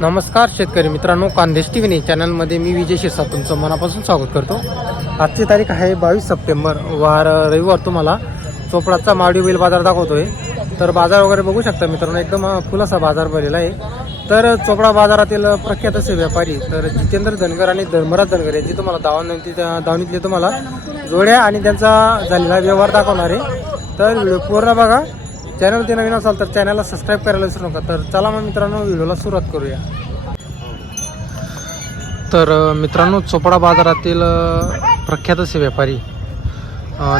नमस्कार शेतकरी मित्रांनो कांदेश टी व्ही चॅनलमध्ये मी विजय शिरसा तुमचं मनापासून स्वागत करतो. आजची तारीख आहे बावीस सप्टेंबर वार रविवार तुम्हाला. चोपडाचा मावडी बैल बाजार दाखवतोय. तर बाजार वगैरे बघू शकता मित्रांनो एकदम खुलासा बाजार भरलेला आहे. तर चोपडा बाजारातील प्रख्यात असे व्यापारी तर जितेंद्र धनगर आणि धर्मराज धनगर यांची तुम्हाला दावणी दावणीतले तुम्हाला. जोड्या आणि त्यांचा झालेला व्यवहार दाखवणार आहे. तर व्हिडिओ पूर्ण बघा. चॅनल ते नवीन असाल तर चॅनलला सबस्क्राईब करायला विसरू नका. तर चला मग मित्रांनो व्हिडिओला सुरुवात करूया. तर मित्रांनो चोपडा बाजारातील प्रख्यात असे व्यापारी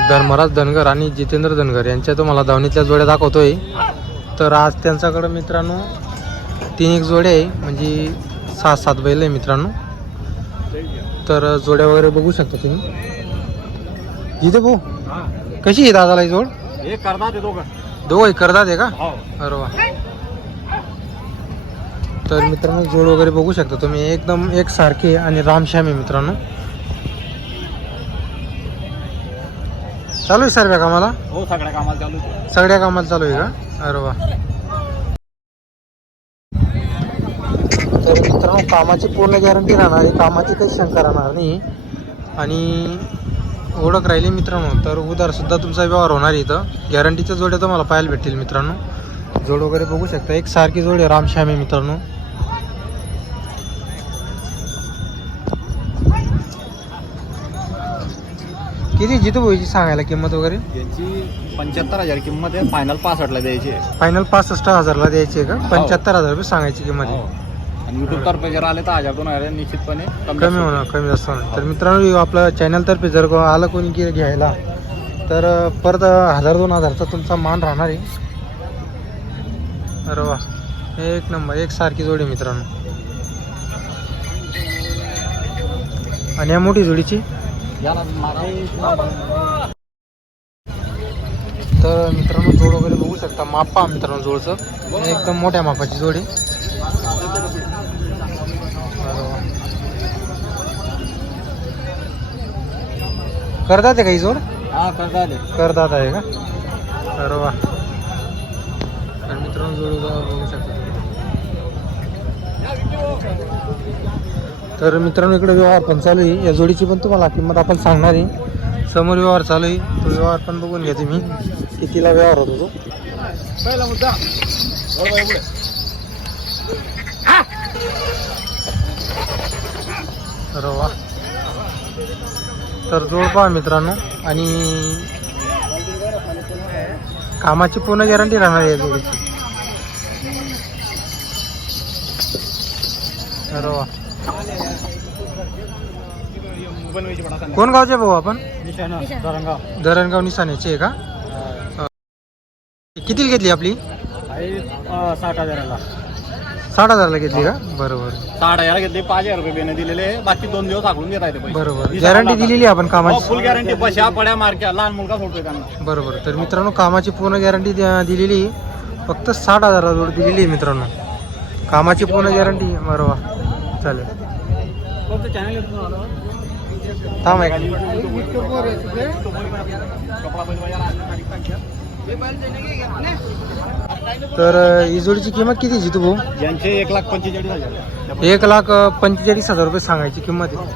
धर्मराज धनगर आणि जितेंद्र धनगर यांच्या तुम्हाला धावणीतल्या जोड्या दाखवतोय. तर आज त्यांच्याकडं मित्रांनो तीन एक जोड्या आहे. म्हणजे सहा सात बैल आहे मित्रांनो. तर जोड्या वगैरे बघू शकता तुम्ही. जिथे भाऊ कशी आहे दादाला ही जोड? हे करणार दोघं दोघं करतात आहे का? हो. अरे वा. तर मित्रांनो जोड वगैरे बघू शकता तुम्ही. एकदम एक सारखे आणि रामश्याम आहे मित्रांनो. चालू आहे सर्व कामाला? हो सगळ्या कामाला चालू. सगळ्या कामाला चालू आहे का? अरे वा. तर मित्रांनो कामाची पूर्ण गॅरंटी राहणार आहे. कामाची काही शंका राहणार नाही. आणि ओळख राहिली मित्रांनो तर उधार सुद्धा तुमचा व्यवहार होणार इथं. गॅरंटीच्या जोड्या तुम्हाला पाहायला भेटतील मित्रांनो. जोड वगैरे बघू शकता. एक सारखी जोड आहे रामश्याम आहे मित्रांनो. किती जिथं भाऊची सांगायला किंमत वगैरे? यांची पंच्याहत्तर हजार किंमत आहे. फायनल पासष्टला द्यायची आहे. फायनल पासष्ट हजारला द्यायची आहे का? पंच्याहत्तर हजार रुपये सांगायची किंमत आहे. हो. आणि युट्यूब तर्फे जर आले तर दोन हजार निश्चितपणे कमी. होणार कमी जास्त होणार. तर मित्रांनो आपलं चॅनलतर्फे जर को- आलं कोणी की घ्यायला तर परत हजार दोन हजारचा तुमचा मान राहणार आहे. अरे वा. एक नंबर एक सारखी जोडी मित्रांनो. आणि या मोठी जोडीची? याला मारा. तर मित्रांनो जोड वगैरे बघू शकता. माप मित्रांनो जोडचं. एकदम मोठ्या मापाची जोडी अरे वा. करतात आहे का ही जोड? हा करता आले करतात आहे का? अरे वा. तर मित्रांनो जोड बघू शकता. तुम्ही. तर मित्रांनो इकडे व्यवहार पण चालू आहे. या जोडीची पण तुम्हाला किंमत आपण सांगणार आहे. समोर व्यवहार चालू आहे. तो व्यवहार पण बघून घ्या तुम्ही. कितीला व्यवहार होतो तो? पहिला मुद्दा. वा. तर जोड पहा मित्रांनो. आणि कामाची पूर्ण गॅरंटी राहणार आहे जोडीची. अरे वा. कोण गावचे भाऊ आपण? धरणगाव. निसाण्याचे आहे का? कितीला घेतली आपली? साठ हजाराला. साठ हजारला घेतली का? बरोबर. साठ हजार घेतले पाच हजार रुपये बेने दिलेले बाकी दोन दिवस आकडून देत आहे बरोबर. गॅरंटी दिलेली आहे आपण हो, कामाची. फुल गॅरंटी बशा पड्या मारक्या लहान मुलगा सोडतोय त्यांना. बरोबर. तर मित्रांनो कामाची पूर्ण गॅरंटी दिलेली. आहे. फक्त साठ हजाराला जोड दिलेली आहे मित्रांनो. कामाची पूर्ण गॅरंटी बरोबर चालेल. थांब एक तर ही जोडीची किंमत किती जितू भाऊ? यांचे एक लाख पंचेचाळीस हजार एक लाख पंचेचाळीस हजार रुपये सांगायची किंमत आहे.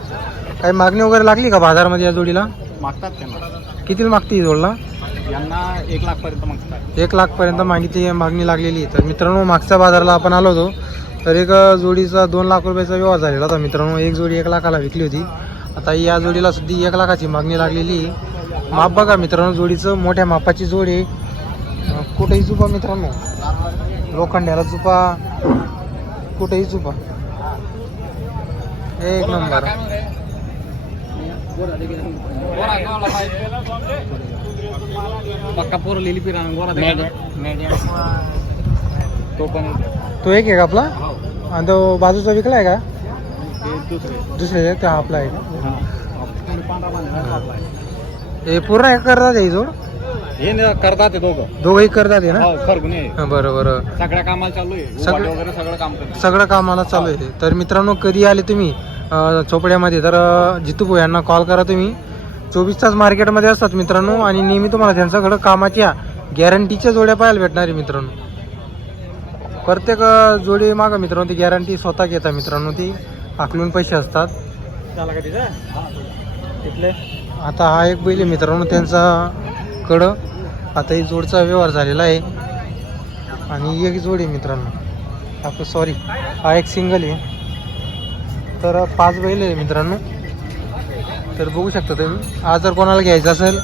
काही मागणी वगैरे लागली का बाजारामध्ये या जोडीला? मागतात त्यांना किती मागते ही जोडला? यांना एक लाख पर्यंत मागतात. एक लाखपर्यंत मागितली मागणी लागलेली आहे. तर मित्रांनो मागच्या बाजाराला आपण आलो होतो. तर एक जोडीचा दोन लाख रुपयाचा व्यवहार झालेला होता मित्रांनो. एक जोडी एक लाखाला विकली होती. आता या जोडीला सुद्धा एक लाखाची मागणी लागलेली आहे. माप बघा मित्रांनो जोडीचं मोठ्या मापाची जोड आहे. कुठेही चुपा मित्रांनो. लोखंड्याला चुपा कुठेही चुपा एक नंबर. पक्का पोर लिहिली पिरा तो पण तो एक आहे का आपला? हो. आणि तो बाजूचा विकला आहे का? ते दुसरे. दुसरे त्या आपला आहे का? हा. हे पूर्ण एक करतात हे जोड. हे न करतात ते दोघं. दोघंही करतात हे ना? हो आहे. हा, बरं बरं. सगळ्या कामाला चालू आहे. सगळं- वगैरे सगळं काम करतात. सगळं कामाला चालू आहे तर मित्रांनो कधी आले तुम्ही अं, चोपड्यामध्ये तर अं, जितू भाऊ यांना कॉल करा तुम्ही. चोवीस तास मार्केटमध्ये असतात मित्रांनो आणि नेहमी तुम्हाला त्यांच्याकडं कामाच्या गॅरंटीच्या जोड्या पाहायला भेटणार आहे मित्रांनो. प्रत्येक अ, जोडी मागं मित्रांनो ती गॅरंटी स्वतः घेता मित्रांनो ती. आकलून पैसे असतात. आता हा एक बैल आहे मित्रांनो त्यांचा कडं. आता ही जोडचा व्यवहार झालेला आहे. आणि एक जोड आहे मित्रांनो. आपलं सॉरी हा एक सिंगल आहे. तर पाच बैल आहे मित्रांनो. तर बघू शकता तुम्ही आज जर कोणाला घ्यायचं असेल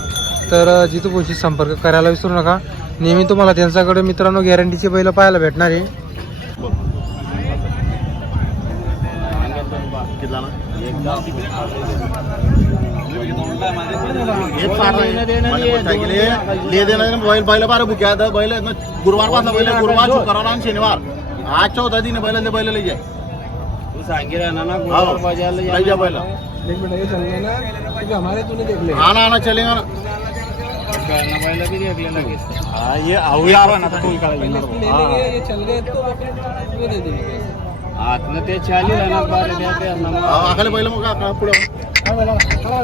तर जिथू संपर्क करायला विसरू नका. नेहमी तुम्हाला त्यांच्याकडे मित्रांनो गॅरंटीचे बैल पाहायला भेटणार आहे. हेच ले बैल बैल बारा बुक्या आहेत, बैल ना, गुरुवारपासून बैल गुरुवार शुक्रवार आणि शनिवार. आज चौदा दिन बैल बैल लई जाय तू सांगितलं ना ना हो. गुरुवार बाजारला लई जा बैल. हा ना. ना चलेगा ना हा, ये काय येणार. बा. हा. आतनं ते चाली राहणार बारे द्या ते आखाली बैल मग पुढे चला हो. चला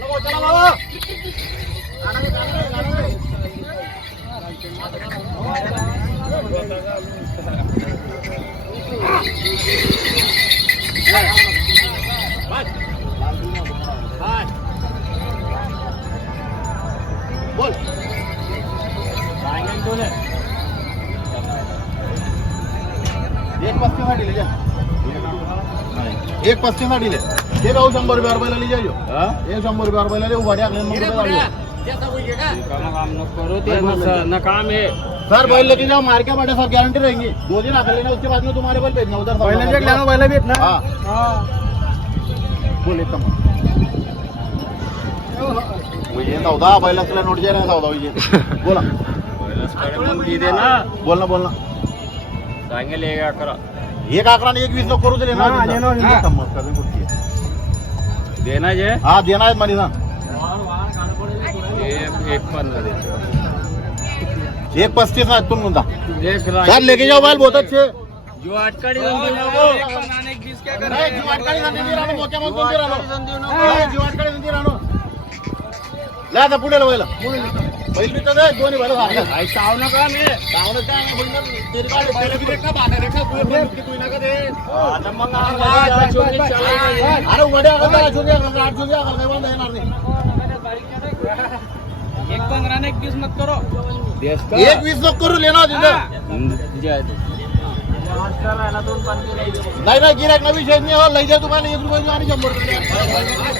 भाऊ, चला बाबा. रुपयाला ले उभारी आखले मग कुठे जाऊया? रिकामं काम नको करू ते ना स- ना काम है सर बैल लेके जाओ मार के बैठे सब गारंटी रहेंगी. दो दिन आकर लेना उसके बाद में तुम्हारे बैल भेजना उधर बैल भेटणार. हाँ. बोल चौदा बैल असला नोट जे नाही चौदा विजय. बोला. बोल ना बोल ना. सांगेल एक अकरा. एक अकरा आणि एक वीस नको करू दिले ना हा, देणार, आहे. जे? हा देणार आहेत म्हणे ना. एक पंधरा पस्तीस आहेत तुम म्हणता. सर लेके जाओ बैल बहुत अच्छे जो अटकड़ी नाही, जीवाटकाळी. नाही, जीवाटकाळी. ले आता पुढे बैल बी तर आहे, दोन्ही बैल सारखे. चाव ना काम है गावाला काय आहे, बैल तर तेरी गाडी, बैल बी रेखा, बागा रेखा, तू पण की तू नका दे. आता मग आम्हाला छोटी चावी अरे वड्या आगाल जरा, छोटी आगाल, आठ छोटी आगाल, काही वांधा येणार नाही. एक पंधरा ने एक बीस मत करो देश का एक वीस नको करू ले ना तिथं जय नाही नाही गिराक ना विषय नाही हो लई जा तुम्हाला एक रुपये आणि शंभर रुपये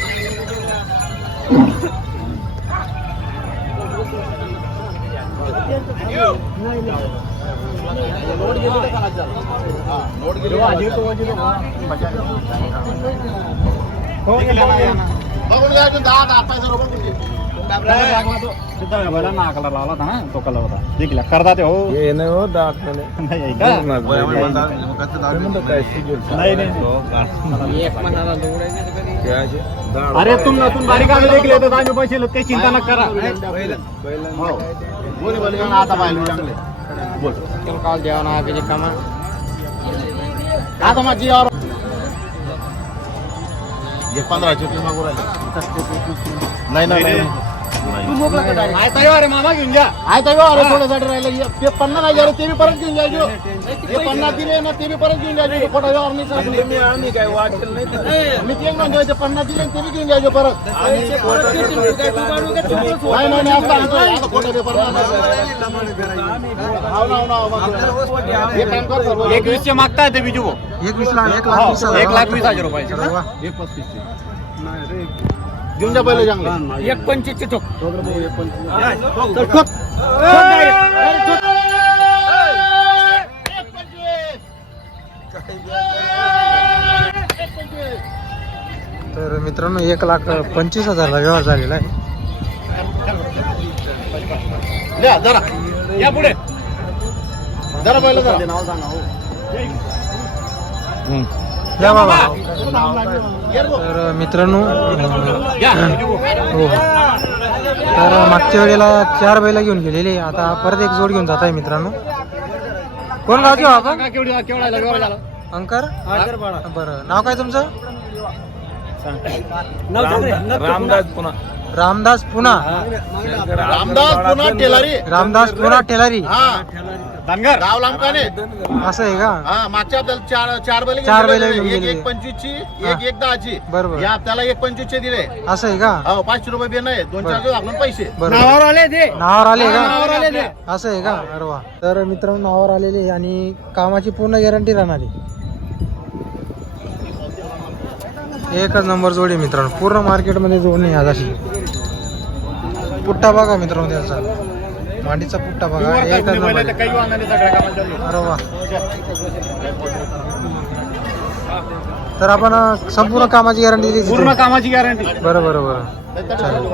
हा, नोट गेली बघून घ्या अजून दहा दहा पैसे रुपये कुठे पहिला ना कलर लावला होता ना तो कलर होता जिंकला करता ते हो नाही दात नाही एक मनाला अरे तुम तुम बारीक आले देखले तर आम्ही पैसे ते चिंता न करा. हो. आता पाहिजे चांगले बोल. चल काल द्यावा ना आगे कमा. आता माझी और ये पंधराशे रुपये मागू राहिले. नाही नाही. अरे मामा घेऊन जा आहे तर अरे थोड्यासाठी राहिलं ते पन्नास हजार ते बी परत घेऊन जायचो पन्नास दिले ना ते बी परत घेऊन जायचो खोटा व्यवहार नाही चालू. आम्ही काय वाटेल नाही मी ते म्हणतो ते पन्नास दिले ते बी घेऊन जायचो परत नाही नाही नाही, आता आणतोय. आता खोटा पेपर नाही. हाव ना, हाव ना, हाव ना. एक काम कर सर, एक वीस चे मागताय ते बिजू एक वीस लाख एक लाख वीस हजार. एक लाख वीस हजार रुपये अरे वा. एक पस्तीसचे. घेऊन जा पहिले चांगले एक पंचवीस चे ठोक. तर मित्रांनो एक लाख पंचवीस हजारला व्यवहार झालेला आहे. जरा. या पुढे. जरा पहिलं जरा. या बाबा. तर मित्रांनो हो. तर मागच्या वेळेला चार बैला घेऊन गेलेले. आता परत एक जोड घेऊन जात आहे मित्रांनो. कोण गाव घेऊ आपण? अंकर? बरं. नाव काय तुमचं? रामदास पुन्हा. रामदास पुना रामदास पुन्हा टेलारी. रामदास पुना टेलारी. हा. धनगर. गाव लांब का नाही असं आहे का? हा मागच्या हप्त्याला चार चार बैल चार बैलं घेऊन एक गेलेले. एक पंचवीसची हा. एक एक दहाची. बरोबर. या हप्त्याला एक पंचवीसचे दिले. असं आहे का? हो पाचशे रुपये बिल नाही दोन. चार दिवस आपण पैसे. बरोबर. नावावर आले ते. नावावर आले नावावर का आले ते. असं आहे का? अरे वा. तर मित्रांनो नावावर आलेले आणि कामाची पूर्ण गॅरंटी राहणारी. एकच नंबर जोडी मित्रांनो. पूर्ण मार्केटमध्ये जोडणी आज अशी पुट्टा बघा मित्रांनो त्याचा. मांडीचा पुट्टा बघा. अरे वा. तर आपण संपूर्ण कामाची गॅरंटी दिली पूर्ण कामाची गॅरंटी बरं बरं बरं. चालेल.